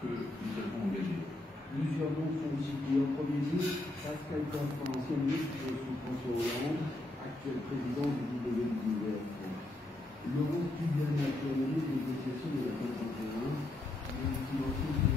que nous avons engagées. Plusieurs noms sont cités. En premier lieu, Pascal Coffre, ancien ministre sous François Hollande, actuel président du WWF. Laurence Tubiana, qui a mené les négociations de la COP21, mais qui